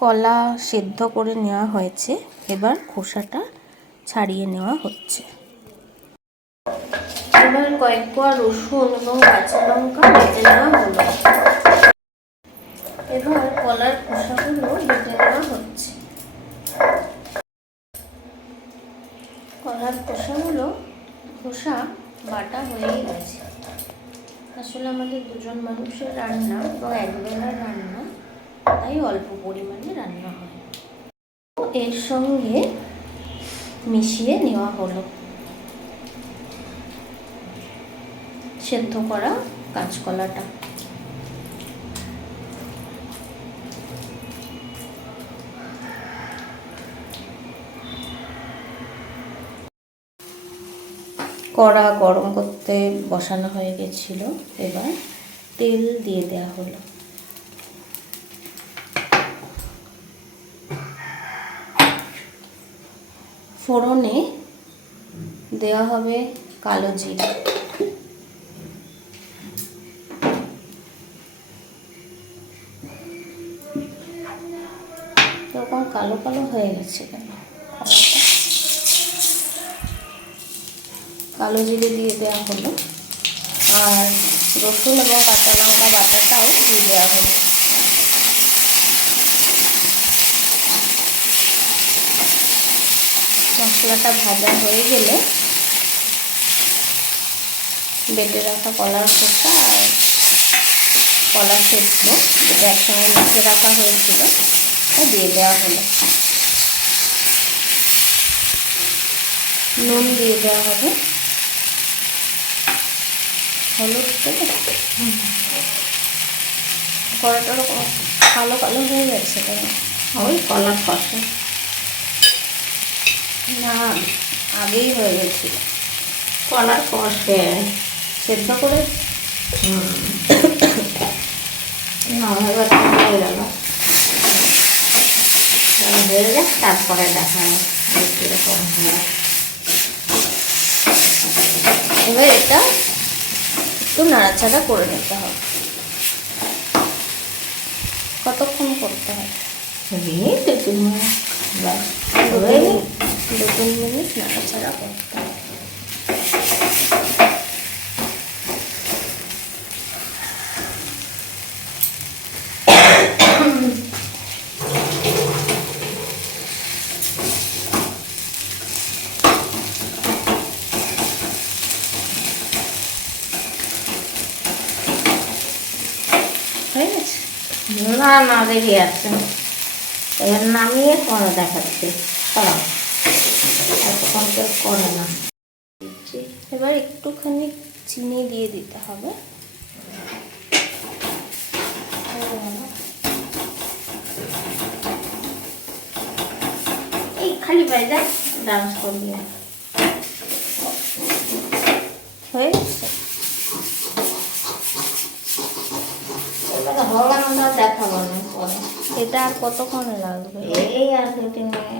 কলা সেদ্ধ করে নেওয়া হয়েছে, এবার খোসাটা ছাড়িয়ে নেওয়া হচ্ছে। এবার কয়েক কোয়া রসুন এবং কাঁচা লঙ্কা বেটে নেওয়া হলো। এবার কলার খোসাগুলো বেটে নেওয়া হচ্ছে। কলার খোসা বাটা হয়েই গেছে। আসলে আমাদের দুজন মানুষের রান্না এবং একবেলার রান্না, তাই অল্প পরিমাণে রান্না হয়। এর সঙ্গে মিশিয়ে নেওয়া হলো সেদ্ধ করা কাঁচকলাটা। কড়া গরম করতে বসানো হয়ে গেছিল, এবার তেল দিয়ে দেওয়া হলো। ফোড়নে দেওয়া হবে কালো জিরে, এরকম কালো কালো হয়ে গেছে কেন? কালো জিরে দিয়ে দেওয়া হলো, আর রসুন এবং কাঁচা লঙ্কা বাটাটাও দিয়ে দেওয়া হলো। মশলাটা ভাজা হয়ে গেলে বেটে রাখা কলার খোসা আর কলা সেদ্ধ যেটা একসঙ্গে মিশে রাখা হয়েছিল তা দিয়ে দেওয়া হলো। নুন দিয়ে দেওয়া হবে, হলুদ দেবে। কলাটা কালো কালো হয়ে যাচ্ছে কেন? ওই কলার খোসা না, আগেই হয়ে গেছিল। কলার খোসা সেদ্ধ করে এবার হয়ে গেল, হয়ে যাক তারপরে দেখা কীরকম হয়। এবার এটা একটু নাড়াচাড়া করে নিতে হবে। কতক্ষণ করতে হবে? 2-3 মিনিট, ব্যাস 2-3 মিনিট নাড়াচাড়া করতে হবে। হয়ে গেছে? না না, দেরি আছে। এবার নামিয়ে পরে দেখাচ্ছি। এতক্ষণ কেউ করে না। এবার একটুখানি চিনি দিয়ে দিতে হবে। এই খালি বাইরে ডান্স করবি হয়ে গেছে। এবারে হলাম না, দেখাবো না পরে। এটা আর কতক্ষণ লাগবে? এই আর 2-3 মিনিট।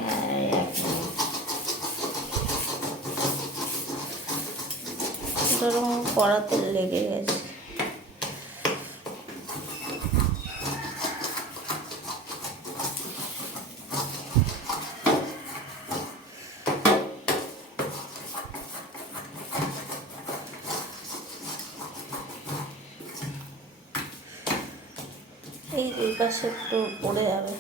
ধরুন কড়াতে লেগে গেছে। এই পাশে একটু পড়ে যাবে।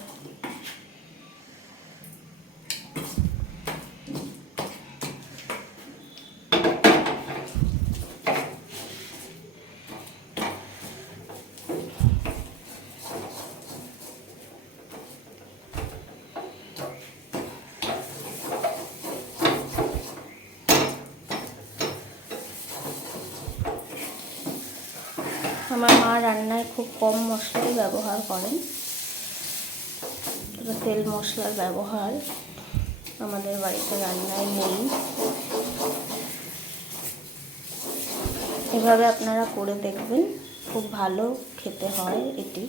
আমার মা রান্নায় খুব কম মশলাই ব্যবহার করেন। তেল মশলার ব্যবহার আমাদের বাড়িতে রান্নায় নেই। এভাবে আপনারা করে দেখবেন, খুব ভালো খেতে হয় এটি।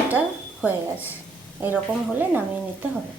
এটা হয়ে গেছে। এরকম হলে নামিয়ে নিতে হবে।